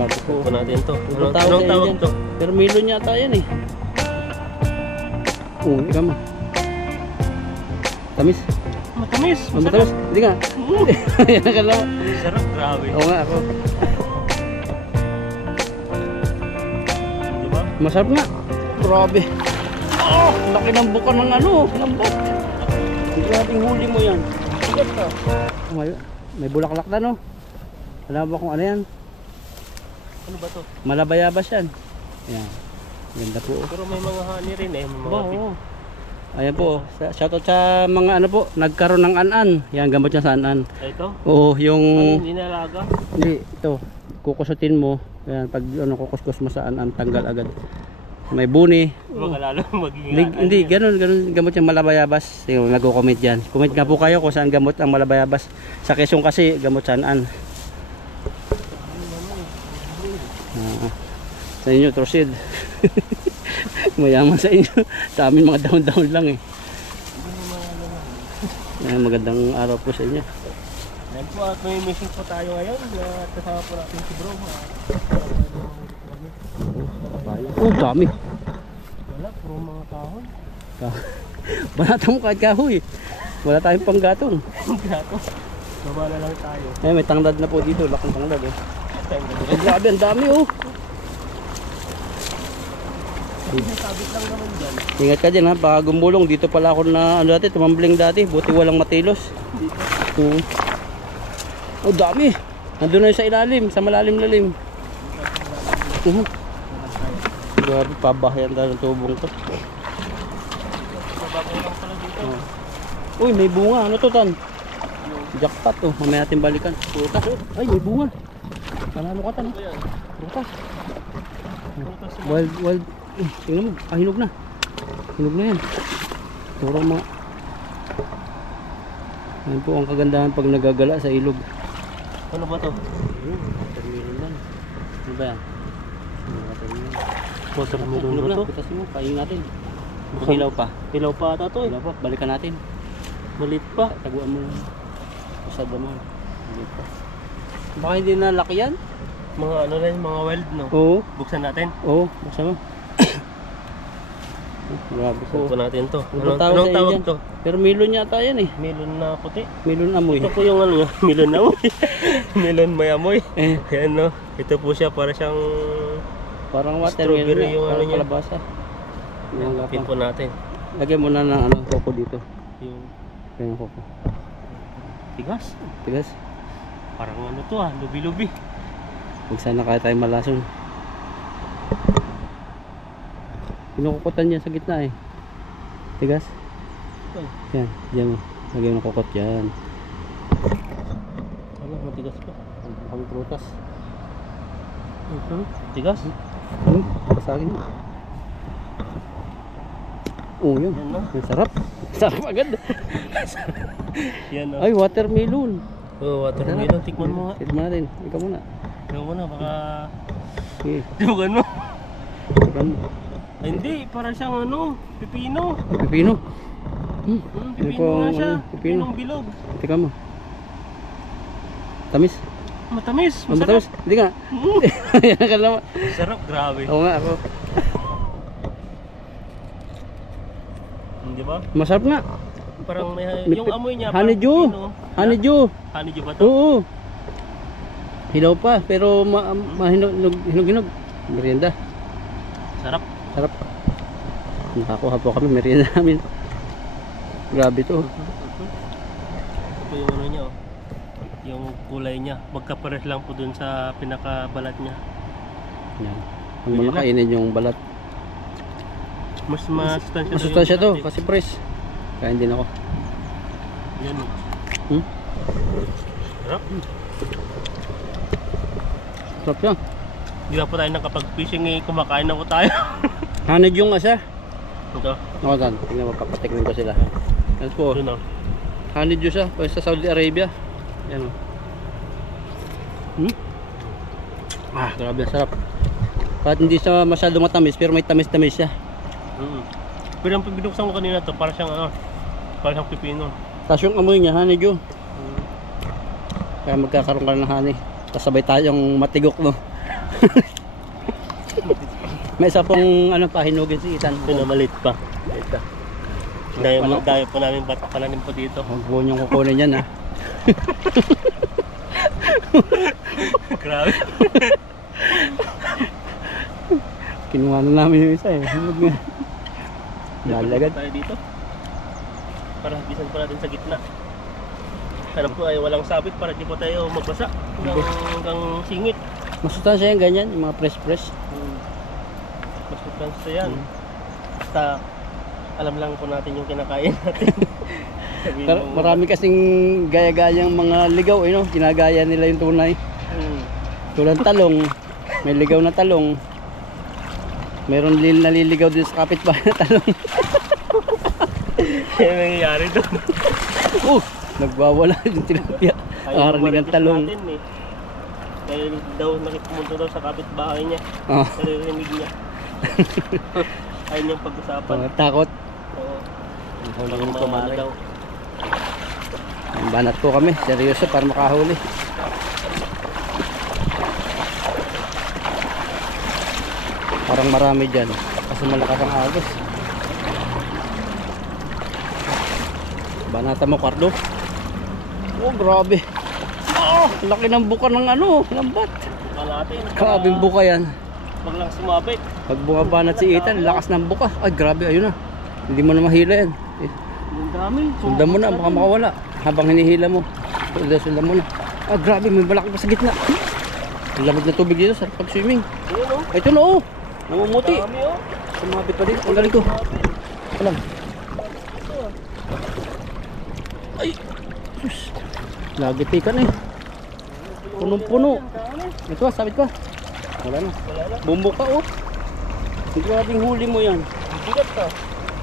Grabe po. Ito natin to. Anong Anong tawag dyan? to? Pero melon yata yan eh. Oo, ikaw mo. Tamis. Matamis. Matamis. Hindi nga. Yan ka lang. Sarap, grabe. Oo nga ako. Diba? Masarap nga. Grabe. Oh, laki ng buka ng ano. Lambot. Grabing huli mo yan. Sigat ka. May bulaklak na no. Alam mo kung ano yan? Ano ba to? Malabayabas yan. Ayan. Ganda po. Pero may mga honey rin eh. May mga Oo. Ayan po. Shoutout sa mga ano po. Nagkaroon ng an-an. Yan, gamot niya sa an-an. Ito? Oo, yung... Ano, inalaga? Hindi, ito. Kukusutin mo. Ayan, pag ano, kukuskus mo sa an-an, tanggal agad. May buni. Baka lalo magiging Hindi, ganun gamot yung malabayabas. Yung nagko-comment dyan. Comment nga po kayo kung saan gamot ang malabayabas. Sa Quezon kasi, gamot sa an-an. Sa inyo, Torsid. Mayaman sa inyo. Sa amin mga down lang eh. Magandang araw po sa inyo. Yan po at may mission po tayo ngayon. Kasama po natin si bro. Oh, dami. Wala, puro mga kahon. Banata mo kahit kahoy. Wala tayong panggatong. Gato. Baba na lang tayo. May tanglad na po dito. Laking tanglad eh. Grabe, ang dami oh. Sabit lang naman dyan. Ingat ka dyan ha, baka gumulong. Dito pala ako na ano dati, tumambling dati. Buti walang matilos. Dito. Oh, dami. Nandun na yun sa ilalim, sa malalim-lalim. Grabe, pabahayan tayo ng tubong to. Mababay lang pala dito. Uy, may bunga. Ano to, Tan? Jackpot oh, mamaya natin balikan. Prutas oh. Ay, may bunga. Panalo ka, Tan. Prutas. Wild. Tingnan mo, hinog na. Hinog na yan. Turang mga. Yan po ang kagandahan pag nagagala sa ilog. Ano ba to? Watermelon yan. Ano ba yan? Watermelon Hinog ba na, to? pitasin mo, kain natin. Bukang Ilaw pa. Ilaw pa ata to eh. Ilaw pa, balikan natin. Malit pa. Taguan mo. Usada mo. Maliit pa. Baka hindi na laki yan? Mga ano rin, mga wild no? Oo. Buksan natin. Oo, buksan mo. Grabe po. Buksan natin to. Anong Anong tawag dyan? to? Pero melon yata yan eh. Melon na puti. Melon amoy. Ito po yung ano, melon na amoy. Melon may amoy. Eh, Ayan no. Ito po siya para siyang parang strawberry watermelon yung ano parang niya. kalabasa. Yung Pin po natin. lagyan mo na ng ano, koko dito. Yung Kaya yung koko. tigas. Tigas. Parang ano to ah, lubi-lubi. Huwag sana kaya tayo malason. Pinukukutan niya sa gitna eh. Tigas. Yan, diyan mo. Lagyan mo ng kokot yan. Ano, matigas pa. Ang prutas. Tigas. Pasagin mo. Oh, yun. Yan no. Ang sarap. Sarap agad. Yan no. Ay, watermelon. Oh, watermelon. Tikman mo nga. Tikman natin. Ikaw muna. Tingnan mo na, baka... Sige, Tingnan mo. tikman mo. Ay, hindi, parang siyang ano, pipino. Pipino. Pipino nga siya. Pipino. Pipinong bilog. Tikman mo. Tamis. Matamis. Matamis. Hindi nga. Yan ka naman. Sarap, grabe. Oo nga ako. Hindi ba? Masarap nga. Parang may, May yung amoy niya. Honeydew. Honeydew. Honeydew ba to? Oo. Hilaw pa, pero mahinog-hinog. Merienda. Sarap. Sarap. Nakakuha po kami merienda namin. Grabe to. Ito yung ano niya oh. Yung kulay niya. Magkapares lang po dun sa pinakabalat niya. Yan. Ang mga kainin yung balat. Mas masustansya. Masustansya to kasi fresh. Kain din ako. Yan. Sarap. Sarap yan. Di ba po tayo nakapag-fishing eh, kumakain na po tayo. Hanid yung asa. Ito. Ako dan, tingnan mo, papatikmin ko sila. Yan po. Doon oh. Hanid yung siya, sa Saudi Arabia. Yan o. Grabe, sarap. Kahit hindi siya masyado matamis, pero may tamis-tamis siya. Pero ang binuksan ko kanina to, para siyang ano, para siyang pipino. Tapos yung amoy niya, honey dew. Kaya magkakaroon ka ng honey. Kasabay tayong matigok no. May isa pong ano pa, hinugin si Ethan. Pinamalit pa. Ito. Ano? Dahil po namin pananim po dito. Huwag po niyong kukunin yan ha. Grabe. Kinuha na namin yung isa eh. Huwag nga. Lalagad. Tayo dito. Para bisan pa natin sa gitna. Sana po ay walang sabit para di po tayo magbasa hanggang singit. Masustansya yan ganyan, yung mga press. Mas sustansya yan. Basta alam lang po natin yung kinakain natin. Sabihin mo, Marami kasing gaya-gayang mga ligaw eh no? Ginagaya nila yung tunay. Tulad talong, may ligaw na talong. Meron naliligaw din sa kapitbahay na talong. Ano nangyayari doon? Nagwawala yung tilapia. Aranig ang talong. Dahil daw nakipumunta daw sa kapitbahay niya. Oh. Naririnig niya. Ayun yung pag-usapan. Takot. Oo. Huli Baka mo maano kumari. daw. Banat po kami, seryoso para makahuli. Parang marami dyan kasi malakas ang agos. Banata mo, Cardo. Oh, grabe. Laki ng buka ng ano, lambat. Buka natin. Grabing buka yan. Wag lang sumabit. Pag bumabanat si Ethan, lakas ng buka. Ay, grabe, ayun na. Hindi mo na mahila yan. Ang dami. Sundan mo na, baka makawala. Habang hinihila mo. Sundan mo na. Ah, grabe, may balaki pa sa gitna. Ang lamig na tubig dito, sarap pag-swimming. Ayun o. Ito na oh. Namumuti. Dami o. Sumabit pa din. Ang galing ko. Alam. Ay. Sus. Lagitikan eh. Punong-puno. Ito ah, sabit ka. Wala na. Wala na. Bumbo ka oh. Ang grabing huli mo yan. Bigat ka.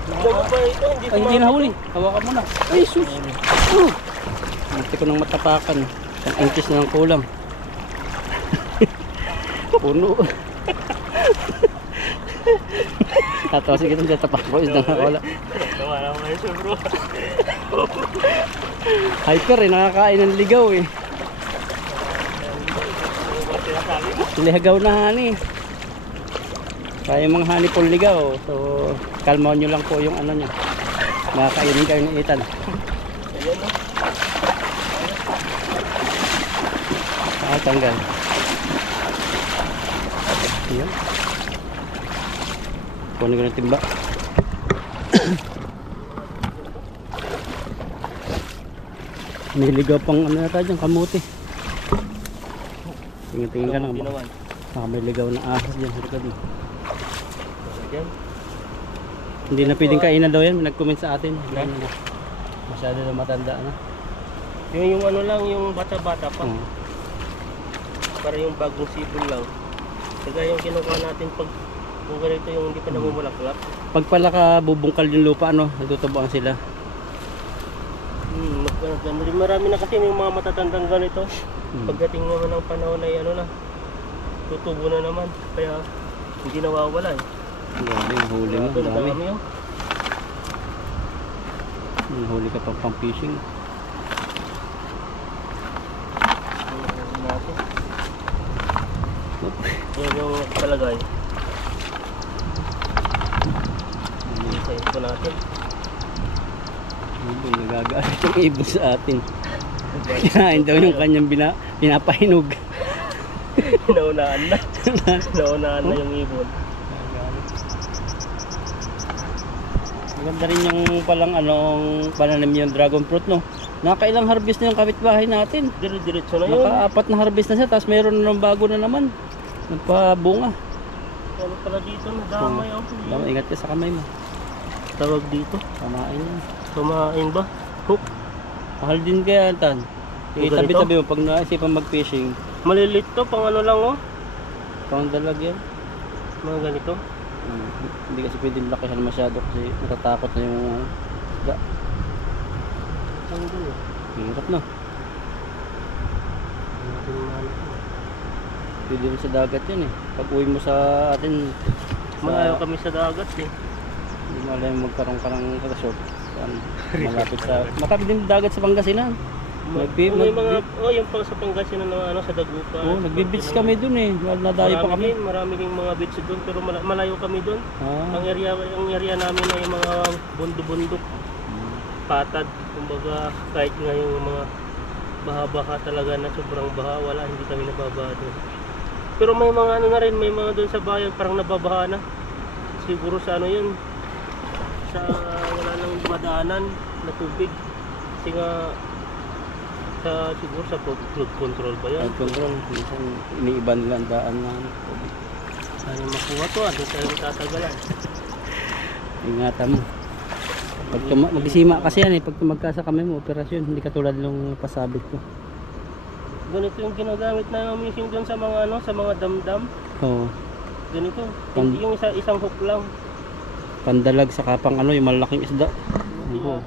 Bago pa ito. Ay, hindi na huli. Hawakan mo na. Ay, sus. Hindi ko nang matapakan. Ang inches na ng kulang. Puno. Tatawa sige itong datapak ko. Isang wala. Nawala ko ngayon siya bro. Hyper eh. Nakakain ng ligaw eh. Ligaw na hani. Kaya yung mga hani po ligaw. So, kalmaon nyo lang po yung ano niya. Makakainin kayo ng Ethan. Ayan o. Tanggal. Ayan. Kunin ko ng timba. Niligaw pang ano na tayo dyan, kamuti. Tingin-tingin ka lang ba? Ginawan. Baka may ligaw na ahas dyan. Halika din. Ayan. Hindi na pwedeng kainan daw yan. Nag-comment sa atin. Masyado na matanda na. Yung ano lang, yung bata-bata pa. Para yung bagong sipon lang. Kaya yung kinukuha natin pag kung ganito yung hindi pa namumulaklak. Pag pala ka bubungkal yung lupa, ano, natutubuan sila. Marami na kasi yung mga matatandang ganito. Pagdating naman ng panahon ay ano na, tutubo na naman. Kaya hindi nawawala eh. Grabe, yung huli mo. Ang Dami. dami oh. Huli ka pang fishing. Natin. Yan yung palagay. Isa po natin. Nagagalit yung ibon sa atin. Kinain daw yung kanyang pinapahinog. Naunaan na. Naunaan na yung ibon. Maganda rin yung palang anong pananim yung dragon fruit no. Nakailang harvest na yung kapitbahay natin. Dire-diretso na yun. Naka-4 na harvest na siya tapos meron na ng bago na naman. Nagpabunga. Ano pala dito na damay oh. Damay, ingat ka sa kamay mo. Tawag dito. Kamain yan. Kumain ba? Hook. Mahal din kaya tan. Yung Itabi-tabi mo pag naisipan mag-fishing. Malilit to, pang ano lang oh. Pang dalag yan. Mga ganito. Hindi kasi pwedeng lakihan masyado kasi natatakot na yung isda. Ang gulo. Hirap na. Pwede rin sa dagat yan eh. Pag uwi mo sa atin, Malayo kami sa dagat eh. hindi mo alam magkaroon ka ng resort. Saan? Malapit sa... Matapit din dagat sa Pangasinan. May mga, yung pang sa Pangasinan na ano, sa Dagupan. Nagbi-beach kami dun eh. Nadayo pa kami. Marami ding mga beach doon, pero malayo kami doon. Ang area namin ay yung mga bundok-bundok. Patad, kumbaga kahit nga yung mga baha-baha talaga na sobrang baha, wala, hindi kami nababaha doon. Pero may mga ano na rin, may mga doon sa bayan parang nababaha na. Siguro sa ano yun, sa wala nang madaanan na tubig. Kasi nga siguro sa flood control ba yan? Flood control, minsan iniiba nila ang daan na tubig. Sana makuha to, doon tayo matatagalan. Ingatan mo. Pag magsima kasi yan eh, pag tumagkasa kami mo operasyon, hindi katulad nung pasabit ko. Ganito yung ginagamit na missing doon sa mga ano, sa mga damdam. Oo. Ganito, hindi yung isang hook lang. Pandalag sa kapang ano, yung malaking isda. Oo.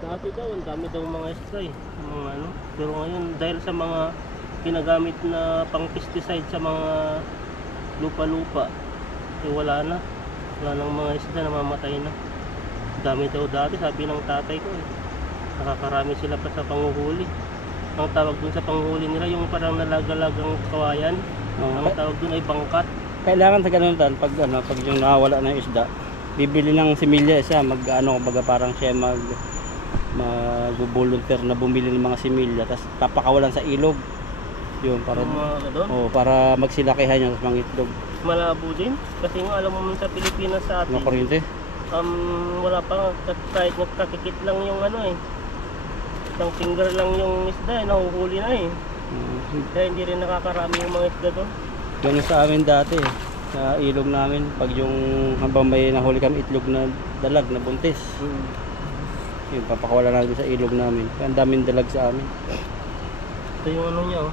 Dati daw, ang dami daw mga isda eh. Mga ano. Pero ngayon, dahil sa mga ginagamit na pang pesticide sa mga lupa-lupa, eh wala na. Wala nang mga isda, namamatay na. Dami daw dati, sabi ng tatay ko eh. Nakakarami sila pa sa panguhuli. Ang tawag dun sa panguhuli nila, yung parang nalagalagang kawayan. Ang tawag dun ay bangkat. Kailangan sa ganun tan, pag yung nawawala na yung isda, bibili ng similya siya, baga parang siya mag-volunteer na bumili ng mga similya, tapos papakawalan sa ilog. Yun, para magsilakihan yung mga itlog. Malabo din, kasi nga alam mo sa Pilipinas sa atin. Mga kuryente? Wala pa, kahit nagkakikit lang yung ano eh. Isang finger lang yung isda, nahuhuli na eh. Kaya hindi rin nakakarami yung mga isda doon. Ganun sa amin dati eh. Sa ilog namin, pag yung habang may nahuli kami itlog na dalag na buntis. Yun, papakawala namin sa ilog namin. Kaya ang daming dalag sa amin. Ito yung ano niya oh.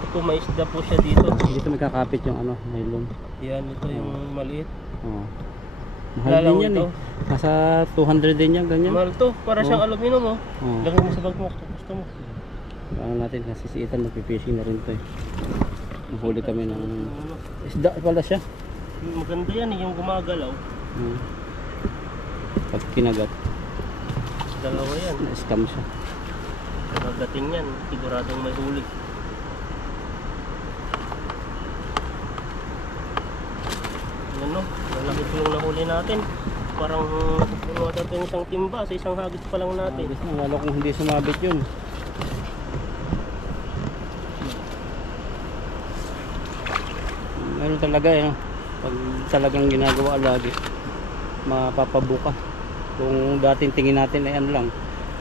Ito po may isda po siya dito. Dito may kakapit yung ano, nylon. Yan, ito yung maliit. Mahal din yan eh. Nasa 200 din yan, ganyan. Mahal to, para siyang aluminum oh. Lagay mo sa bag mo, gusto mo. Ano natin, nasisiitan, magpipishing na rin to eh. Mahuli kami ng isda pala siya. Maganda yan eh, yung gumagalaw. Pag kinagat, dalawa yan. na-scam siya. Pagkagating yan, siguradong may huli. Ano, malaki po yung nahuli natin. Parang puno natin isang timba sa isang hagis pa lang natin. Lalo kung hindi sumabit yun. Meron talaga eh, no? Pag talagang ginagawa lagi, mapapabuka. Kung dating tingin natin ay ano lang,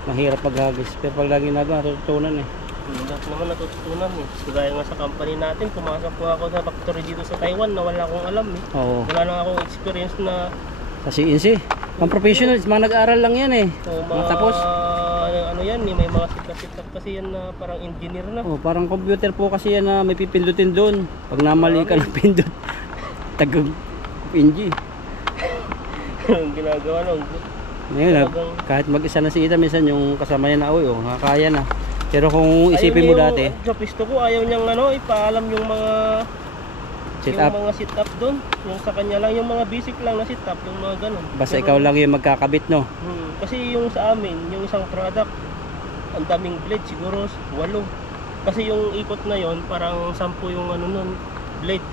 mahirap maghagis. Pero pag lagi ginagawa, natutunan eh. Lahat naman natutunan eh. Gaya nga sa company natin, pumasok po ako sa factory dito sa Taiwan na wala akong alam eh. Wala nang akong experience na sa CNC. Ang professionals, mga nag-aaral lang yan eh. Tapos ano yan eh, may mga sikat-sikat kasi yan na parang engineer na. Parang computer po kasi yan na may pipindutin doon. Pag namali ka ng pindot, tag-PNG. Ang ginagawa nung ngayon, kahit mag-isa na si Ita, minsan yung kasama niya na, nakakaya na. Pero kung isipin mo dati, sa pisto ko ayaw niyang ipaalam yung mga sit-up doon. Yung sa kanya lang, yung mga basic lang na sit-up, yung mga ganun. Basta ikaw lang yung magkakabit, no? Kasi yung sa amin, yung isang product, ang daming blade, siguro 8. Kasi yung ikot na yon parang 10 yung blade.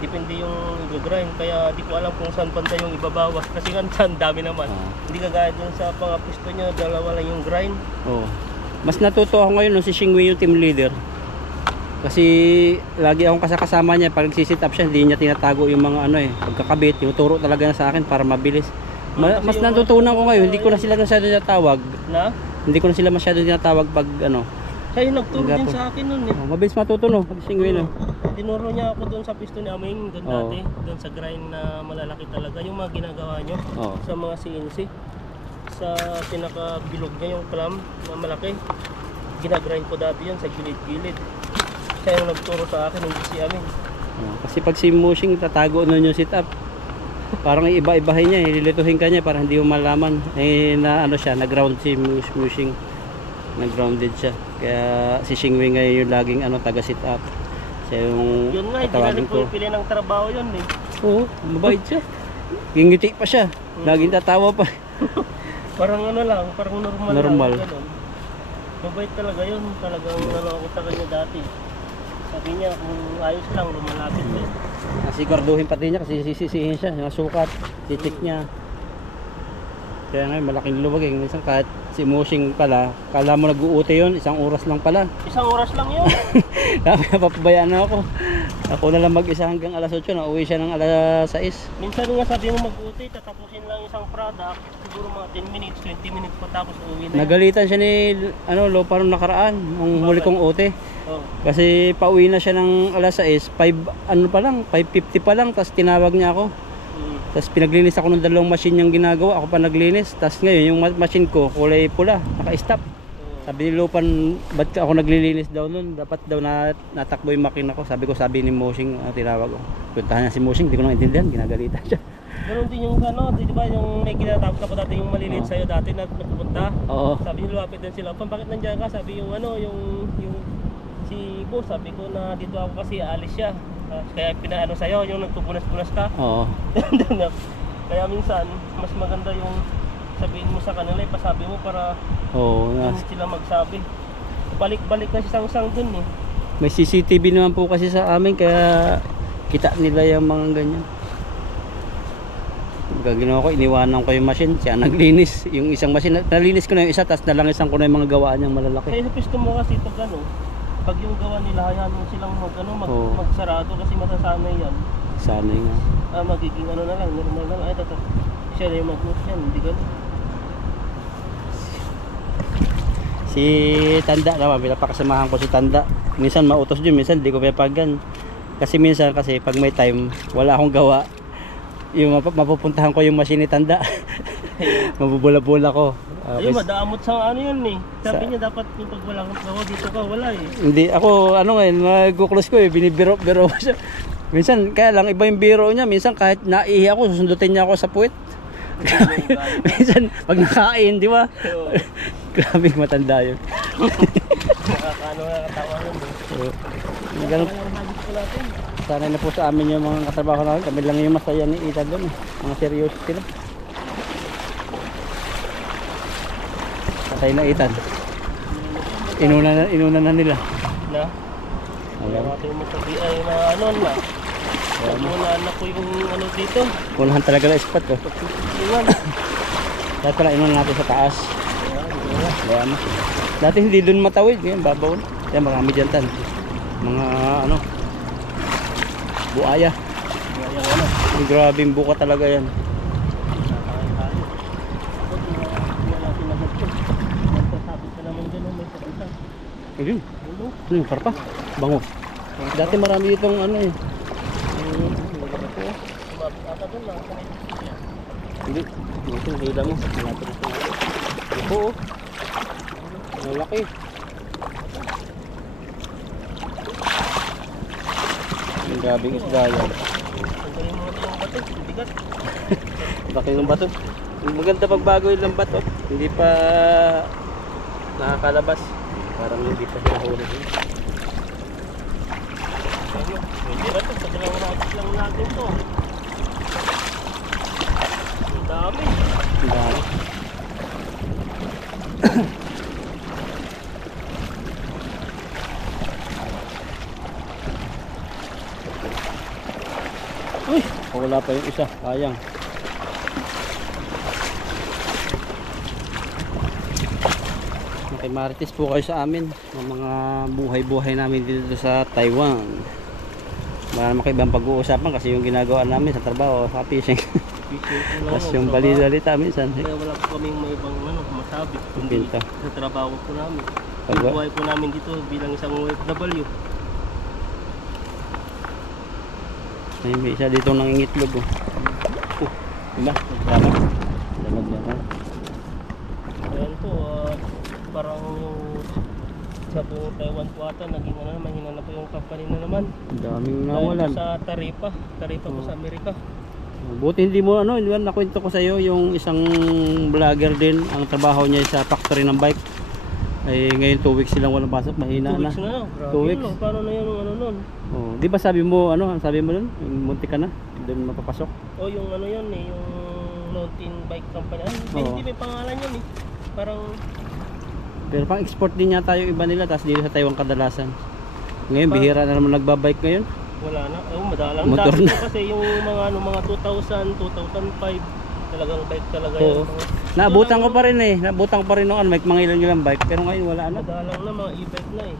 Depende yung i-grind, kaya di ko alam kung saan banda yung ibabawas. Kasi nga ang dami naman. Hindi kagaya dun sa mga pisto niya, dalawa lang yung grind. Mas natuto ako ngayon si Shingwei yung team leader. Kasi lagi akong kasama niya, pag nagsisit up siya, hindi niya tinatago yung mga pagkakabit, yung turo talaga na sa akin para mabilis. Mas natutunan ko ngayon, hindi ko na sila masyado tinatawag. Hindi ko na sila masyado tinatawag pag siya yung nagturo din sa akin nun eh. Mabilis matuto no, pag Shingwei no. Tinuro niya ako doon sa pisto ni Aming, doon dati, doon sa grind na malalaki talaga, yung mga ginagawa niyo sa mga CNC. Sa pinakabilog niya yung clamp na malaki, ginagrind ko dati yan sa gilid-gilid. Siya yung nagturo sa akin, hindi si Aming. Kasi pag si Mushing, tatago nun yung sit up. Parang iba-ibahin niya, ililituhin ka niya para hindi mo malaman. Siya, nag-ground si Mushing. Nag-grounded siya. Kaya si Shingwei ngayon yung laging taga-sit up. Siya yung yun nga, hindi na rin po pili ng trabaho yun eh. Oo, mabait siya. Gingiti pa siya. Laging tatawa pa. Parang lang, parang normal. Mabait talaga yun. Talagang ako sa kanya dati. Sabi niya kung ayos lang, lumalapit din. Siguraduhin pati niya kasi sisisihin siya, yung sukat, titik niya. Kaya ngayon malaking luwag eh. Minsan kahit si Mushing pala, kala mo nag-uuti yun, 1 oras lang pala. 1 oras lang yun. Napapabayaan na ako. Ako na lang mag-isa hanggang alas 8, na uwi siya ng alas 6. Minsan nga sabi mo mag-uti, tatapusin lang isang product, siguro mga 10 minutes, 20 minutes pa tapos uwi na. Nagalitan siya ni Lopa nung nakaraan, nung huli kong uti. Oh. Kasi pauwi na siya ng alas 6, 5:50 pa lang, tapos tinawag niya ako. Tapos pinaglinis ako ng 2 machine niyang ginagawa, ako pa naglinis. Tapos ngayon yung machine ko kulay pula, naka-stop. Sabi ni Lupan, ba't ako naglilinis daw nun? Dapat daw natakbo yung makina ko. Sabi ni Mushing, tinawag ko. Puntahan niya si Mushing, hindi ko naintindihan, ginagalitan siya. Ganun din yung di ba yung may ginatawag ka pa dati yung maliliit sa'yo dati na nagpupunta. Oo. Sabi niya lumapit din sila, bakit nandiyan ka? Sabi yung yung si boss, sabi ko na dito ako kasi aalis siya. Kaya pinaano sa'yo, yung nagpupunas-punas ka. Oo. Kaya minsan, mas maganda yung sabihin mo sa kanila, ipasabi mo para hindi sila magsabi. Balik-balik na si Sang-Sang dun eh. May CCTV naman po kasi sa amin, kaya kita nila yung mga ganyan. Ginawa ko, iniwanan ko yung machine, siya naglinis. Yung isang machine, nalinis ko na yung isa, tapos nalangisan ko na yung mga gawaan niyang malalaki. Kaya sa pisto mo kasi pag pag yung gawa nila, hayaan mo silang magsarado kasi masasanay yan. Sanay nga. Magiging na lang, normal na lang. Ay, siya na yung mag-move yan, hindi ganun. Si Tanda naman, pinapakasamahan ko si Tanda. Minsan mautos din, minsan di ko pinapagan. Kasi minsan pag may time, wala akong gawa. Yung mapupuntahan ko yung machine ni Tanda. Mabubula-bula ko. Ayun, madaamot sa yan eh. Sabi niya dapat yung pag wala kang gawa dito ka, wala eh. Hindi, ako nag-close ko eh, binibiro-biro ko siya. Minsan, kaya lang iba yung biro niya. Minsan kahit naihi ako, susundutin niya ako sa puwet. Minsan, pag nakain, di ba? Grabe, matanda yun. Nakakatawa yun eh. Ganun. Sanay na po sa amin yung mga katrabaho namin. Kami lang yung masaya ni Ethan doon eh. Mga seryoso sila. Patay na Ethan. Inuna na nila. Na? Ayaw natin magsabi ay na na. Unahan na po yung dito. Unahan talaga na spot ko. Dati pala inunan natin sa taas. Ayan. Dati hindi doon matawid. Yan, babaw. Yan, marami dyan tan. Mga buaya. Grabe yung buka talaga yan. Ayun. Ano yung karpa? Bango. Dati marami itong eh. Hindi. Ito hila mo. Ito oh. Malaki. Ang gabing isda yan. Laki ng bato. Maganda pagbago yung bato. Hindi pa nakakalabas. Parang hindi pa sila huli. Hindi ba ito? Pagkakang lang natin ito. Ang dami. Ang dami. Uy! Wala pa yung isa. Sayang. Marites po kayo sa amin ng mga buhay-buhay namin dito sa Taiwan. Para makibang pag-uusapan kasi yung ginagawa namin sa trabaho sa fishing. Tapos yung balita minsan. Kaya wala po kaming may ibang masabi kundi sa trabaho po namin. Yung buhay po namin dito bilang isang OFW. Ay, may isa dito nangingitlog oh. Diba? Salamat. Ayan po, parang yung sa buong Taiwan po ata naging mahina na po yung company na naman. Daming nawalan. Sa taripa po sa Amerika. Buti hindi mo hindi ba nakwento ko sa iyo yung isang vlogger din, ang trabaho niya sa factory ng bike. Ay ngayon 2 weeks silang walang pasok, mahina 2 weeks na. 2 weeks. Paano na yung nun? Oh, di ba sabi mo sabi mo nun, munti ka na, doon mapapasok. Oh, yung yun eh, yung mountain bike company. Hindi may pangalan yun eh. Parang Pero pang export din yata yung iba nila, tapos dito sa Taiwan kadalasan. Ngayon, bihira na naman nagbabike ngayon. Wala na. Madalang. Motor Dati na. po kasi yung mga 2000, 2005, talagang bike talaga Oo. yan. Naabutan ko pa rin eh. Naabutan ko pa rin noon, may mga ilang bike. Pero ngayon wala na. Madalang na mga e-bike na eh.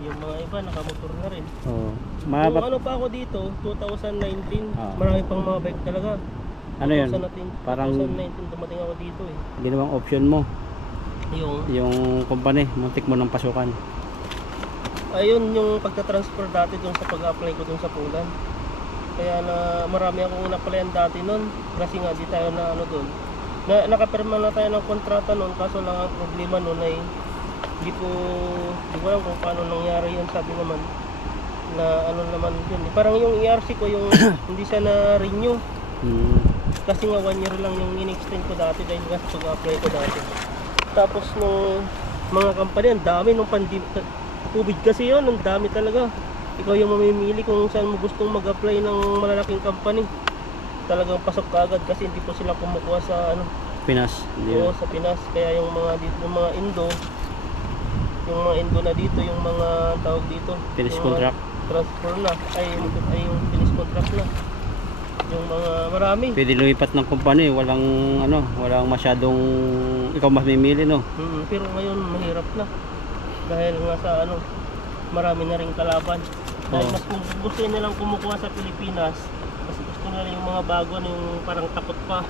Yung mga iba nakamotor na rin. Oo. Yung ano pa ako dito, 2019, marami pang mga bike talaga. Ano yun? 2019, Parang 2019 dumating ako dito eh. ginawang option mo. Yung Company, muntik mo ng pasukan. ayun yung pagta-transfer dati doon sa pag-apply ko doon sa Poland. Kaya na marami akong inaplayan dati noon kasi nga di tayo na ano doon. Nakapirma na tayo ng kontrata noon, kaso lang ang problema noon ay di ko alam kung paano nangyari yun. Sabi naman na ano naman yun. Parang yung ERC ko yung hindi siya na-renew. Kasi nga 1 year lang yung in-extend ko dati dahil nga sa pag-apply ko dati. Tapos nung mga company, ang dami nung COVID kasi yun, ang dami talaga. Ikaw yung mamimili kung saan mo gustong mag-apply ng malalaking company. Talagang pasok ka agad kasi hindi po sila kumukuha sa ano, Pinas. oo, sa Pinas. Kaya yung mga dito, yung mga Indo na dito, yung mga tawag dito, Finish yung contract. transfer na, ay yung finish contract na. Yung mga marami. Pwede lumipat ng company, walang masyadong ikaw mamimili, no. Pero ngayon mahirap na. Dahil nga sa ano, marami na ring kalaban. Dahil mas gusto nilang kumukuha sa Pilipinas, kasi gusto nila yung mga bago, yung parang takot pa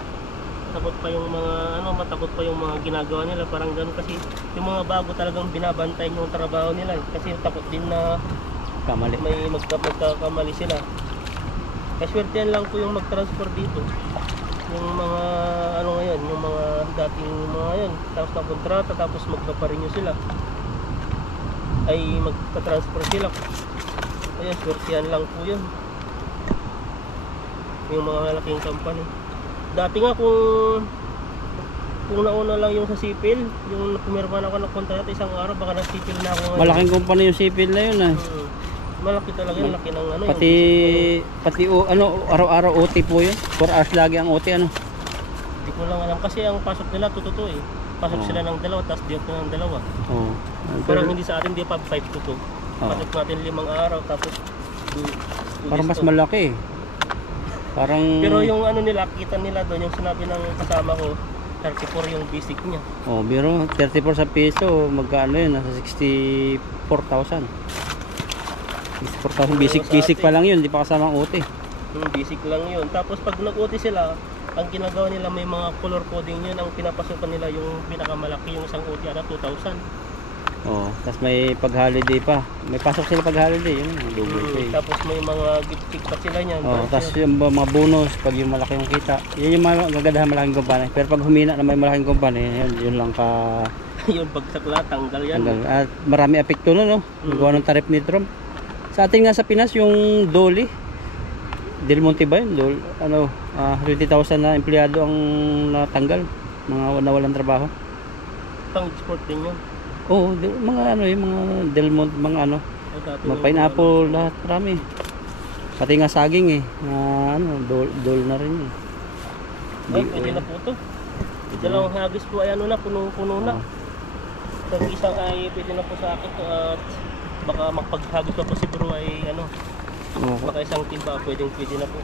yung mga matakot pa yung mga ginagawa nila, parang gano'n. Kasi yung mga bago talagang binabantayan yung trabaho nila kasi takot din na Kamali. may magkakamali sila. Kaswertehan lang po yung mag-transfer dito. Yung mga ngayon, yung mga dating mga yan, tapos na kontrata, tapos magpaparenew sila, ay magpa-transfer sila. Ayun, swertehan lang po yun. Yung mga malaking company. Dati nga kung nauna lang yung sa Sipil, yung pumirma na ako ng kontrata isang araw, baka nag-Sipil na ako ngayon. Malaking company yung Sipil na yun ah. Malaki talaga yung laki ng ano. Pati araw-araw OT po yun. 4 hours lagi ang OT ano. Hindi ko lang alam kasi ang pasok nila tututo eh. Pasok sila ng 2 tapos diop na ng 2. Oo. Parang hindi sa atin di pa 5 to 2. Pasok natin 5 araw tapos parang mas malaki eh. Parang pero yung ano nila, kita nila doon, yung sinabi ng kasama ko, 34 yung basic niya. oh, biro 34 sa piso, magkano yun? Nasa 64,000. 64,000 basic pa lang yun, di pa kasama ang OT. Basic lang yun. Tapos pag nag-OT sila, ang ginagawa nila may mga color coding yun, ang pinapasukan nila yung pinakamalaki, yung isang OT na 2,000. Oh, tapos may pag-holiday pa. May pasok sila pag-holiday, yun, double pay. Tapos may mga gift kick pa sila niyan. Oh, tapos yung mga bonus pag yung malaki yung kita. Yan yung mga gagadahan malaking kumpanya. Pero pag humina na may malaking kumpanya, yun lang ka yun pagsakla, tanggal yan. At marami epekto no, gawa ng tarif ni Trump. Sa atin nga sa Pinas, yung Dolly, Del Monte ba yun? 20,000 na empleyado ang natanggal, mga nawalan trabaho. Pang-export din yun. Oo, mga yung mga Del Monte, mga mga pineapple, lahat marami. Pati nga saging eh, dol na rin eh. Pwede na po ito. Dalawang hagis po ay puno na. Pag isang ay pwede na po sa akin to, at baka magpaghagis pa po si bro ay baka isang timba pwede na po.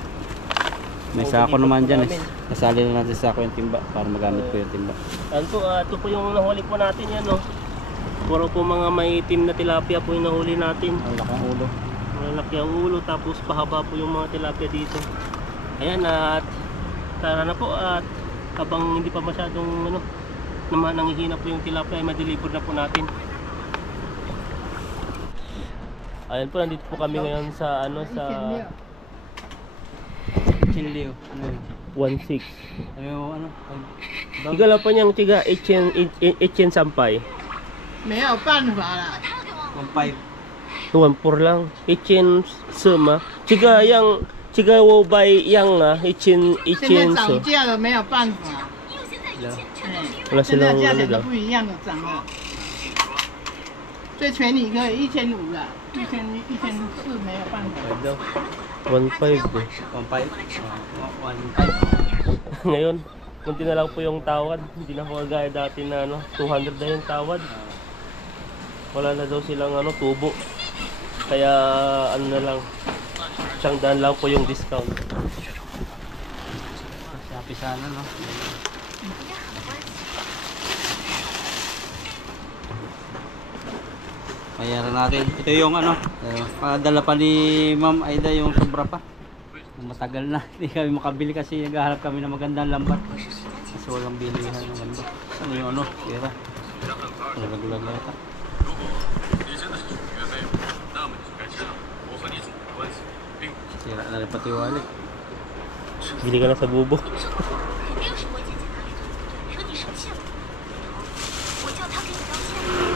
May sako naman dyan eh. Nasali na natin sa sako yung timba para magamit po yung timba. Ito po yung nahuli po natin yan puro po mga may team na tilapia po yung nahuli natin. Ang laki ang ulo. Malaki ang ulo, tapos pahaba po yung mga tilapia dito. Ayan, at tara na po, at habang hindi pa masyadong nanghihina po yung tilapia ay ma-deliver na po natin. Ayan po, nandito po kami ngayon sa sa Chinleo. 1.6. Ano? pa niyang tiga Echen Sampay. 没有办法啦。 1.5. 1.4 lang. Echen Sema. Tiga Wobay yang Echen 现在 Echen 涨 So. 价了，没有办法。 Wala 现在 silang 价钱 ano 都不一样的涨了。最便宜可以1500了，1400没有办法。 1.5 eh. 1.5. Ngayon, kunti na lang po yung tawad. Hindi na po kagaya dati na 200 na yung tawad. Wala na daw silang ano, tubo. Kaya ano na lang, 100 lang po yung discount. Shopee sana, no? Bayaran natin. Ito yung ano, padala pa ni Ma'am Aida yung sobra pa. Matagal na. Hindi kami makabili kasi naghahanap kami ng magandang lambat. Kasi walang bilihan ng ganda. Ano yung ano? Pera. Nalaglag yata. Sira na rin pati wallet. Bili ka na sa bubo. 没有什么问题，和你生气了。我叫他给你道歉。